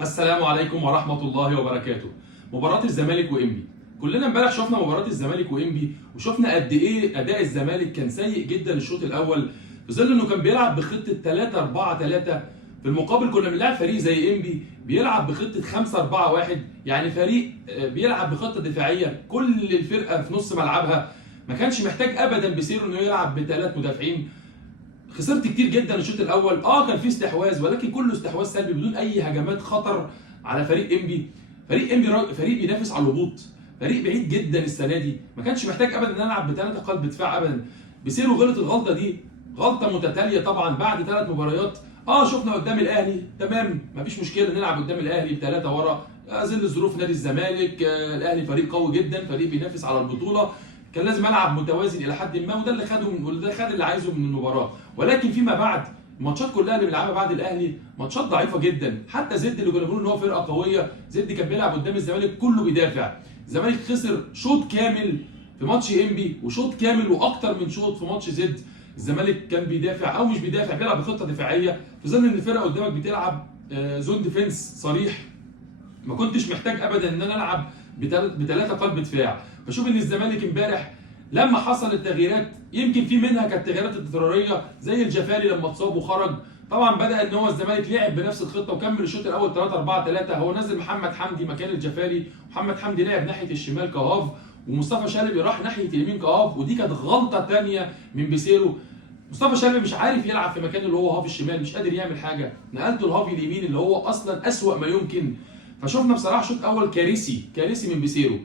السلام عليكم ورحمة الله وبركاته. مباراة الزمالك وإنبي. كلنا امبارح شفنا مباراة الزمالك وإنبي وشفنا قد إيه أداء الزمالك كان سيء جدا الشوط الأول، في ظل إنه كان بيلعب بخطة 3-4-3. في المقابل كنا بنلعب فريق زي إنبي بيلعب بخطة 5-4-1، يعني فريق بيلعب بخطة دفاعية كل الفرقة في نص ملعبها. ما كانش محتاج أبدا بيسيرو إنه يلعب بثلاث مدافعين. خسرت كتير جدا الشوط الاول، كان في استحواذ ولكن كله استحواذ سلبي بدون اي هجمات خطر على فريق انبي. فريق انبي فريق بينافس على الهبوط، فريق بعيد جدا السنه دي، ما كانش محتاج ابدا ان العب بثلاثه قلب دفاع ابدا. بيسيرو غلط الغلطه دي، غلطه متتاليه طبعا بعد 3 مباريات. شفنا قدام الاهلي تمام، مفيش مشكله نلعب قدام الاهلي بثلاثه ورا، ظل ظروف نادي الزمالك. الاهلي فريق قوي جدا، فريق بينافس على البطوله، كان لازم العب متوازن الى حد ما، وده اللي خد اللي عايزه من المباراه. ولكن فيما بعد الماتشات كلها اللي بيلعبها بعد الاهلي ماتشات ضعيفه جدا. حتى زد اللي كنا بنقول ان هو فرقه قويه، زد كان بيلعب قدام الزمالك كله بيدافع. الزمالك خسر شوط كامل في ماتش انبي وشوط كامل واكتر من شوط في ماتش زد. الزمالك كان بيدافع او مش بيدافع، بيلعب بخطه دفاعيه في ظل ان الفرقه قدامك بتلعب زون ديفنس صريح. ما كنتش محتاج ابدا ان انا العب بثلاثه قلب دفاع. بشوف ان الزمالك امبارح لما حصل التغييرات، يمكن في منها كانت تغييرات اضطراريه زي الجفاري لما اتصاب وخرج. طبعا بدا ان هو الزمالك لعب بنفس الخطه وكمل الشوط الاول 3-4-3. هو نزل محمد حمدي مكان الجفاري، محمد حمدي لعب ناحيه الشمال كهاف، ومصطفى شلبي راح ناحيه اليمين كهاف، ودي كانت غلطه ثانيه من بيسيرو. مصطفى شلبي مش عارف يلعب في مكان اللي هو هاف الشمال، مش قادر يعمل حاجه، نقلته الهاف اليمين اللي هو اصلا اسوأ ما يمكن. فشفنا بصراحه شوط اول كارثي من بيسيرو.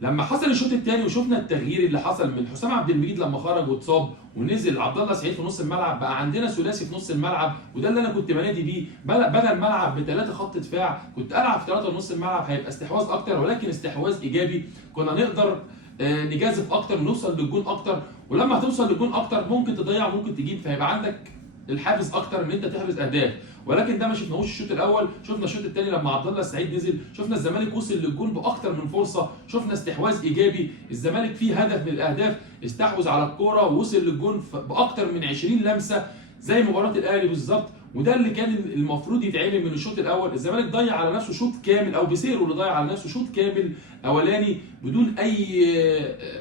لما حصل الشوط الثاني وشفنا التغيير اللي حصل من حسام عبد المجيد لما خرج واتصاب ونزل عبد الله سعيد في نص الملعب، بقى عندنا ثلاثي في نص الملعب، وده اللي انا كنت بنادي بيه. بدل ما العب بثلاثه خط دفاع كنت العب في ثلاثه ونص الملعب، هيبقى استحواذ اكتر، ولكن استحواذ ايجابي. كنا نقدر نجازف اكتر ونوصل للجون اكتر، ولما هتوصل للجون اكتر ممكن تضيع ممكن تجيب، فهيبقى عندك الحافز اكتر ان انت تحرز اهداف. ولكن ده ما شفناهوش الشوط الاول. شفنا الشوط الثاني لما عبد الله السعيد نزل، شفنا الزمالك وصل للجون باكتر من فرصه، شفنا استحواذ ايجابي. الزمالك فيه هدف من الاهداف استحوذ على الكوره ووصل للجون باكتر من 20 لمسه زي مباراه الاهلي بالظبط. وده اللي كان المفروض يتعمل من الشوط الاول. الزمالك ضيع على نفسه شوط كامل، او بيسيرو اللي ضيع على نفسه شوط كامل اولاني بدون اي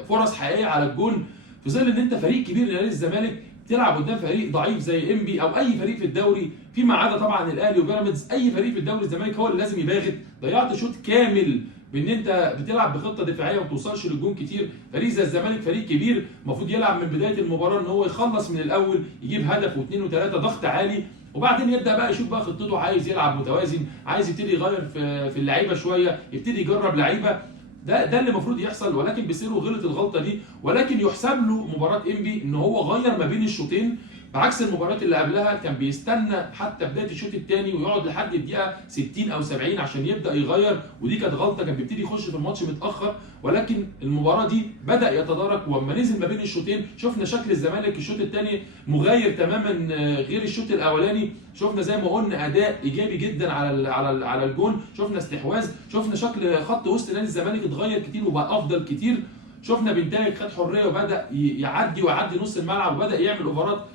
فرص حقيقيه على الجون، في ظل ان انت فريق كبير نادي الزمالك تلعب قدام فريق ضعيف زي انبي او اي فريق في الدوري، فيما عدا طبعا الاهلي وبيراميدز. اي فريق في الدوري الزمالك هو اللي لازم يباغت. ضيعت شوط كامل بان انت بتلعب بخطه دفاعيه وما بتوصلش للجون كتير. فريق زي الزمالك فريق كبير، المفروض يلعب من بدايه المباراه ان هو يخلص من الاول، يجيب هدف واثنين وثلاثه ضغط عالي، وبعدين يبدا بقى يشوف بقى خطته. عايز يلعب متوازن، عايز يبتدي يغير في اللعيبه شويه، يبتدي يجرب لعيبه. ده اللي المفروض يحصل. ولكن بيسيرو غلط الغلطه دي، ولكن يحسب له مباراه انبي ان هو غير ما بين الشوطين، بعكس المباريات اللي قبلها كان بيستنى حتى بدايه الشوط الثاني ويقعد لحد الدقيقه 60 او 70 عشان يبدا يغير، ودي كانت غلطه. كان بيبتدي يخش في الماتش متاخر، ولكن المباراه دي بدا يتدارك. واما نزل ما بين الشوطين شفنا شكل الزمالك الشوط الثاني مغاير تماما غير الشوط الاولاني. شفنا زي ما قلنا اداء ايجابي جدا على الجون، شفنا استحواذ، شفنا شكل خط وسط نادي الزمالك اتغير كتير وبقى افضل كتير. شفنا بنتايج خد حريه وبدا يعدي نص الملعب وبدا يعمل اوفرات،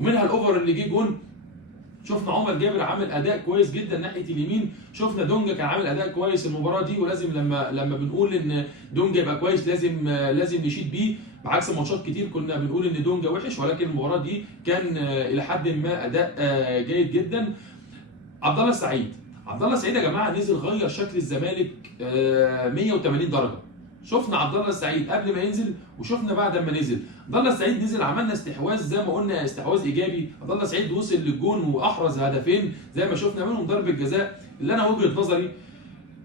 ومنها الاوفر اللي جه جون. شفنا عمر جابر عامل اداء كويس جدا ناحيه اليمين، شفنا دونجا كان عامل اداء كويس المباراه دي. ولازم لما بنقول ان دونجا يبقى كويس لازم نشيد بيه، بعكس ماتشات كتير كنا بنقول ان دونجا وحش، ولكن المباراه دي كان الى حد ما اداء جيد جدا. عبد الله السعيد يا جماعه نزل غير شكل الزمالك 180 درجه. شفنا عبد الله السعيد قبل ما ينزل وشفنا بعد ما نزل. عبد الله السعيد نزل عملنا استحواذ زي ما قلنا، استحواذ ايجابي. عبد الله السعيد وصل للجون واحرز هدفين زي ما شفنا، منهم ضربه جزاء اللي انا وجهه نظري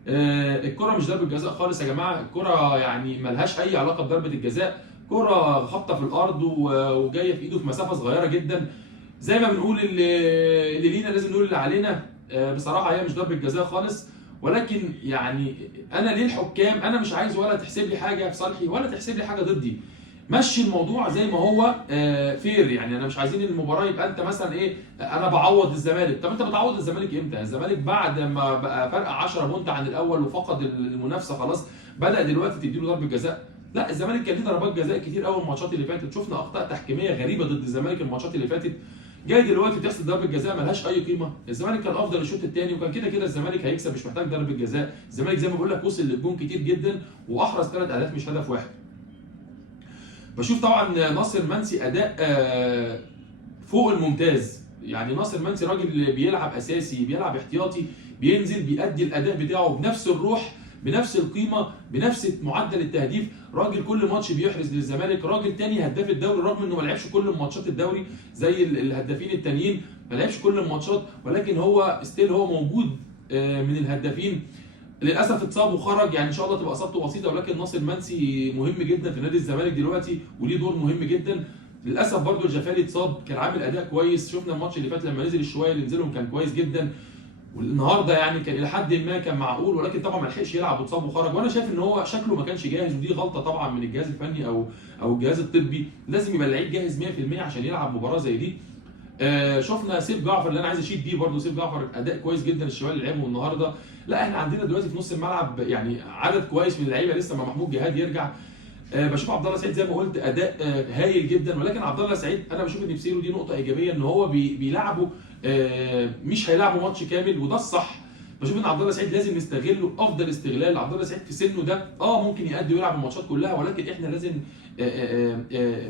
الكره مش ضربه جزاء خالص يا جماعه. الكره يعني ملهاش اي علاقه بضربه الجزاء، كره خبطه في الارض وجايه في ايده في مسافه صغيره جدا. زي ما بنقول اللي لينا لازم نقول اللي علينا. بصراحه هي مش ضربه جزاء خالص. ولكن يعني انا ليه الحكام انا مش عايز ولا تحسب لي حاجه في صالحي ولا تحسب لي حاجه ضدي. مشي الموضوع زي ما هو فير. يعني انا مش عايزين المباراه يبقى انت مثلا ايه، انا بعوض الزمالك. طب انت بتعوض الزمالك امتى؟ الزمالك بعد ما بقى فرق 10 بونت عن الاول وفقد المنافسه خلاص بدا دلوقتي تديله ضربه جزاء؟ لا، الزمالك كان ليه ضربات جزاء كتير قوي الماتشات اللي فاتت. شفنا اخطاء تحكيميه غريبه ضد الزمالك الماتشات اللي فاتت. جاي دلوقتي تحسب ضربه جزاء ملهاش اي قيمه. الزمالك كان افضل الشوط الثاني، وكان كده كده الزمالك هيكسب، مش محتاج ضربه جزاء. الزمالك زي ما بقول لك وصل للجون كتير جدا واحرز 3 اهداف مش هدف واحد. بشوف طبعا ناصر منسي اداء فوق الممتاز. يعني ناصر منسي راجل بيلعب اساسي، بيلعب احتياطي، بينزل بيأدي الاداء بتاعه بنفس الروح، بنفس القيمه، بنفس معدل التهديف. راجل كل ماتش بيحرز للزمالك، راجل تاني هداف الدوري رغم انه ما لعبش كل ماتشات الدوري زي الهدافين التانيين، ما لعبش كل الماتشات، ولكن هو ستيل هو موجود من الهدافين. للاسف اتصاب وخرج، يعني ان شاء الله تبقى اصابته بسيطه، ولكن ناصر منسي مهم جدا في نادي الزمالك دلوقتي وليه دور مهم جدا. للاسف برضو الجفاري اتصاب، كان عامل اداء كويس، شفنا الماتش اللي فات لما نزل الشويه اللي نزلهم كان كويس جدا، والنهارده يعني كان الى حد ما كان معقول، ولكن طبعا ما لحقش يلعب واتصاب وخرج. وانا شايف ان هو شكله ما كانش جاهز، ودي غلطه طبعا من الجهاز الفني او الجهاز الطبي. لازم يبقى اللعيب جاهز 100% عشان يلعب مباراه زي دي. شفنا سيف جعفر اللي انا عايز اشيد بيه برضه، سيف جعفر اداء كويس جدا الشوال اللي لعبه النهارده. لا احنا عندنا دلوقتي في نص الملعب يعني عدد كويس من اللعيبه لسه ما محمود جهاد يرجع. بشوف عبد الله سعيد زي ما قلت اداء هايل جدا، ولكن عبد الله سعيد انا بشوف ان في سيره دي نقطه ايجابيه، ان هو بيلعبه مش هيلعبه ماتش كامل، وده الصح. بشوف ان عبد الله سعيد لازم نستغله افضل استغلال. عبد الله سعيد في سنه ده ممكن يأدي ويلعب الماتشات كلها، ولكن احنا لازم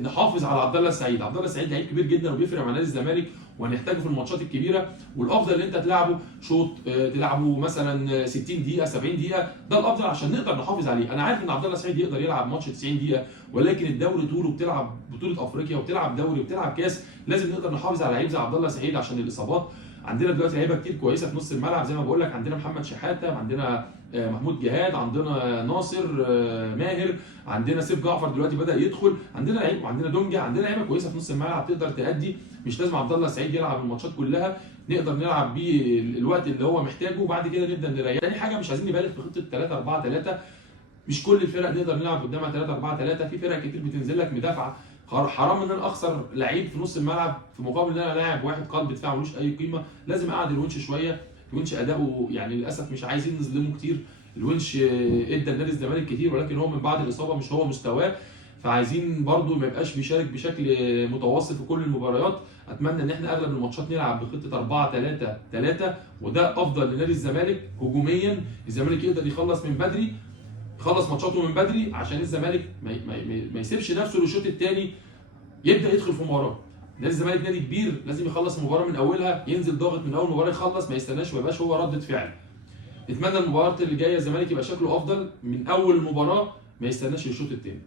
نحافظ على عبد الله السعيد. عبد الله السعيد لعيب كبير جدا وبيفرق مع نادي الزمالك وهنحتاجه في الماتشات الكبيره، والافضل ان انت تلعبه شوط، تلعبه مثلا 60 دقيقه 70 دقيقه، ده الافضل عشان نقدر نحافظ عليه. انا عارف ان عبد الله السعيد يقدر يلعب ماتش 90 دقيقه، ولكن الدوري طوله، بتلعب بطوله افريقيا وبتلعب دوري وبتلعب كاس، لازم نقدر نحافظ على لعيب زي عبد الله السعيد عشان الاصابات. عندنا دلوقتي لعيبه كتير كويسه في نص الملعب زي ما بقول لك، عندنا محمد شحاته، عندنا محمود جهاد، عندنا ناصر ماهر، عندنا سيف جعفر دلوقتي بدا يدخل، عندنا لعيبه، وعندنا دونجا، عندنا لعيبه كويسه في نص الملعب تقدر تأدي. مش لازم عبد الله السعيد يلعب الماتشات كلها، نقدر نلعب بيه الوقت اللي هو محتاجه وبعد كده نبدا نريح. تاني حاجه مش عايزين نبالغ في خطه 3-4-3، مش كل الفرق نقدر نلعب قدامها 3-4-3، في فرق كتير بتنزل لك مدافعه. حرام ان انا اخسر لعيب في نص الملعب في مقابل ان انا لاعب واحد قلب دفاع ملوش اي قيمه. لازم اقعد الونش شويه، الونش اداؤه يعني للاسف مش عايزين نظلمه كتير. الونش ادى لنادي الزمالك كتير، ولكن هو من بعد الاصابه مش هو مستواه، فعايزين برده ما يبقاش بيشارك بشكل متواصل في كل المباريات. اتمنى ان احنا اغلب الماتشات نلعب بخطه 4-3-3، وده افضل لنادي الزمالك هجوميا. الزمالك يقدر يخلص من بدري، يخلص ماتشاته من بدري عشان الزمالك ما يسيبش نفسه للشوط الثاني يبدا يدخل في مباراه. نادي الزمالك نادي كبير، لازم يخلص المباراه من اولها، ينزل ضاغط من اول مباراه يخلص، ما يستناش وما يبقاش هو رده فعل. نتمنى المباراه اللي جايه الزمالك يبقى شكله افضل من اول المباراه، ما يستناش الشوط الثاني.